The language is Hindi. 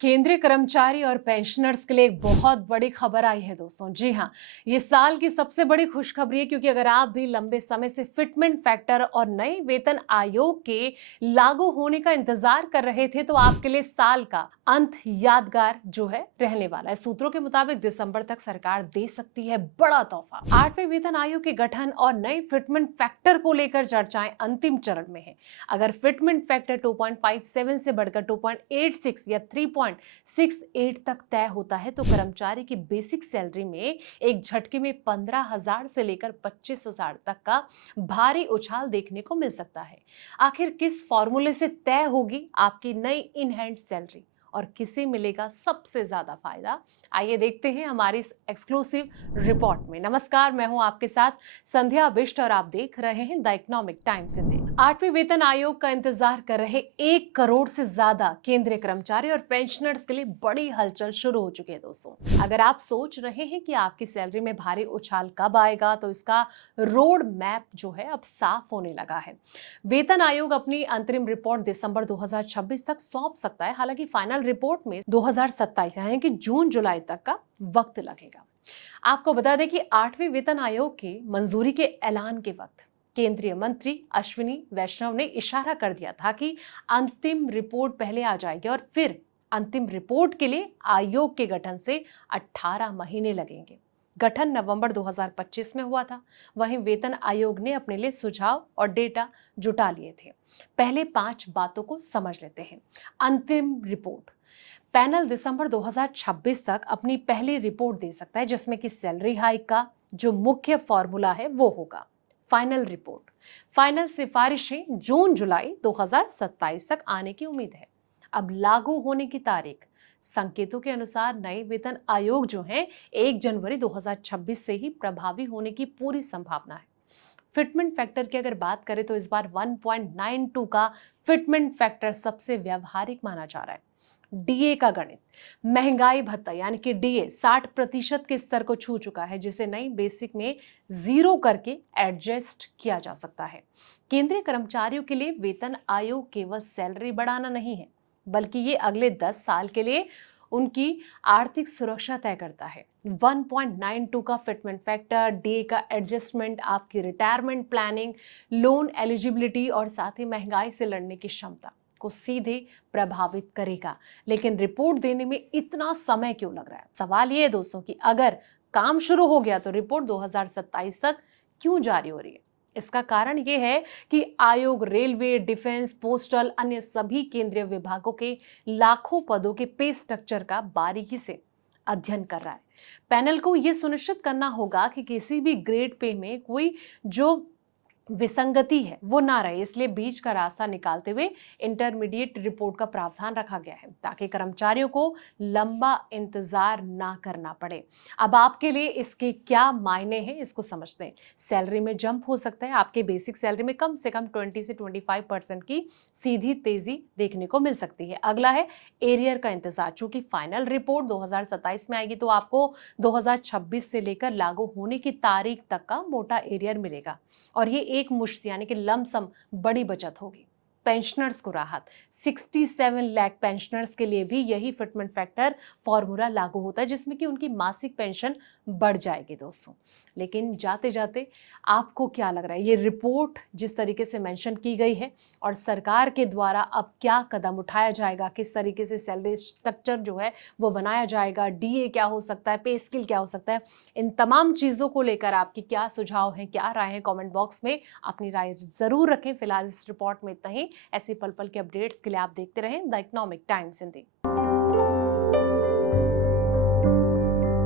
केंद्रीय कर्मचारी और पेंशनर्स के लिए एक बहुत बड़ी खबर आई है दोस्तों। जी हाँ, ये साल की सबसे बड़ी खुशखबरी है, क्योंकि अगर आप भी लंबे समय से फिटमेंट फैक्टर और नए वेतन आयोग के लागू होने का इंतजार कर रहे थे, तो आपके लिए साल का अंत यादगार जो है रहने वाला है। सूत्रों के मुताबिक दिसंबर तक सरकार दे सकती है बड़ा तोहफा। 8वें वेतन आयोग के गठन और नए फिटमेंट फैक्टर को लेकर चर्चाएं अंतिम चरण में है। अगर फिटमेंट फैक्टर 2.57 से बढ़कर 2.86 या 3.68 तक तय होता है, तो कर्मचारी की बेसिक सैलरी में एक झटके में 15,000 से लेकर 25,000 तक का भारी उछाल देखने को मिल सकता है। आखिर किस फॉर्मूले से तय होगी आपकी नई इन हैंड सैलरी और किसे मिलेगा सबसे ज्यादा फायदा? आइए देखते हैं हमारी इस एक्सक्लूसिव रिपोर्ट में। नमस्कार, मैं हूं आपके साथ संध्या बिष्ट और आप देख रहे हैं द इकोनॉमिक टाइम्स हिंदी। 8वें वेतन आयोग का इंतजार कर रहे 1 करोड़ से ज्यादा केंद्रीय कर्मचारी और पेंशनर्स के लिए बड़ी हलचल शुरू हो चुकी है दोस्तों। अगर आप सोच रहे हैं कि आपकी सैलरी में भारी उछाल कब आएगा, तो इसका रोड मैप जो है अब साफ होने लगा है। वेतन आयोग अपनी अंतरिम रिपोर्ट दिसंबर 2026 तक सौंप सकता है। हालांकि फाइनल रिपोर्ट में 2027 यानी कि जून जुलाई तक का वक्त लगेगा। आपको बता दें कि 8वें वेतन आयोग की मंजूरी के ऐलान के वक्त केंद्रीय मंत्री अश्विनी वैष्णव ने इशारा कर दिया था कि अंतिम रिपोर्ट पहले आ जाएगी और फिर अंतिम रिपोर्ट के लिए आयोग के गठन से 18 महीने लगेंगे। गठन नवंबर 2025 में हुआ था। वहीं वेतन आयोग ने अपने लिए सुझाव और डेटा जुटा लिए थे। पहले 5 बातों को समझ लेते हैं। अंतिम रिपोर्ट। पैनल दिसंबर 2026 तक अपनी पहली रिपोर्ट दे सकता है, जिसमें कि सैलरी हाइक का जो मुख्य फॉर्मूला है वो होगा। Final report. फाइनल सिफारिशें जून जुलाई 2027 तक आने की उम्मीद है। अब लागू होने की तारीख। संकेतों के अनुसार नए वेतन आयोग जो है 1 जनवरी 2026 से ही प्रभावी होने की पूरी संभावना है। फिटमेंट फैक्टर की अगर बात करें तो इस बार 1.92 का फिटमेंट फैक्टर सबसे व्यवहारिक माना जा रहा है। डीए का गणित। महंगाई भत्ता यानी कि डीए 60% के स्तर को छू चुका है, जिसे नई बेसिक में जीरो करके एडजस्ट किया जा सकता है। केंद्रीय कर्मचारियों के लिए वेतन आयोग केवल सैलरी बढ़ाना नहीं है, बल्कि ये अगले 10 साल के लिए उनकी आर्थिक सुरक्षा तय करता है। 1.92 का फिटमेंट फैक्टर, डीए का एडजस्टमेंट आपकी रिटायरमेंट प्लानिंग, लोन एलिजिबिलिटी और साथ ही महंगाई से लड़ने की क्षमता को सीधे प्रभावित करेगा। लेकिन रिपोर्ट देने में इतना समय क्यों लग रहा है? सवाल ये है दोस्तों कि अगर काम शुरू हो गया तो रिपोर्ट 2027 तक क्यों जारी हो रही है? इसका कारण ये है कि आयोग रेलवे, डिफेंस, पोस्टल, अन्य सभी केंद्रीय विभागों के लाखों पदों के पे स्ट्रक्चर का बारीकी से अध्ययन कर रहा है। पैनल को यह सुनिश्चित करना होगा कि किसी भी ग्रेड पे में कोई जो विसंगति है वो ना रहे, इसलिए बीच का रास्ता निकालते हुए इंटरमीडिएट रिपोर्ट का प्रावधान रखा गया है, ताकि कर्मचारियों को लंबा इंतजार ना करना पड़े। अब आपके लिए इसके क्या मायने हैं, इसको समझते हैं। सैलरी में जंप हो सकता है। आपके बेसिक सैलरी में कम से कम 20 से 25% की सीधी तेजी देखने को मिल सकती है। अगला है एरियर का इंतजार। चूंकि फाइनल रिपोर्ट 2027 में आएगी, तो आपको 2026 से लेकर लागू होने की तारीख तक का मोटा एरियर मिलेगा और ये एक मुश्त यानी कि लमसम बड़ी बचत होगी। पेंशनर्स को राहत। 67 लाख पेंशनर्स के लिए भी यही फिटमेंट फैक्टर फॉर्मूला लागू होता है, जिसमें कि उनकी मासिक पेंशन बढ़ जाएगी दोस्तों। लेकिन जाते जाते आपको क्या लग रहा है, ये रिपोर्ट जिस तरीके से मेंशन की गई है और सरकार के द्वारा अब क्या कदम उठाया जाएगा, किस तरीके से सैलरी स्ट्रक्चर जो है वो बनाया जाएगा, डीए क्या हो सकता है, पे स्केल क्या हो सकता है, इन तमाम चीजों को लेकर आपकी क्या सुझाव हैं, क्या राय है, कमेंट बॉक्स में अपनी राय जरूर रखें। फिलहाल इस रिपोर्ट में इतना ही। ऐसे पल पल के अपडेट्स के लिए आप देखते रहें द इकोनॉमिक टाइम्स हिंदी।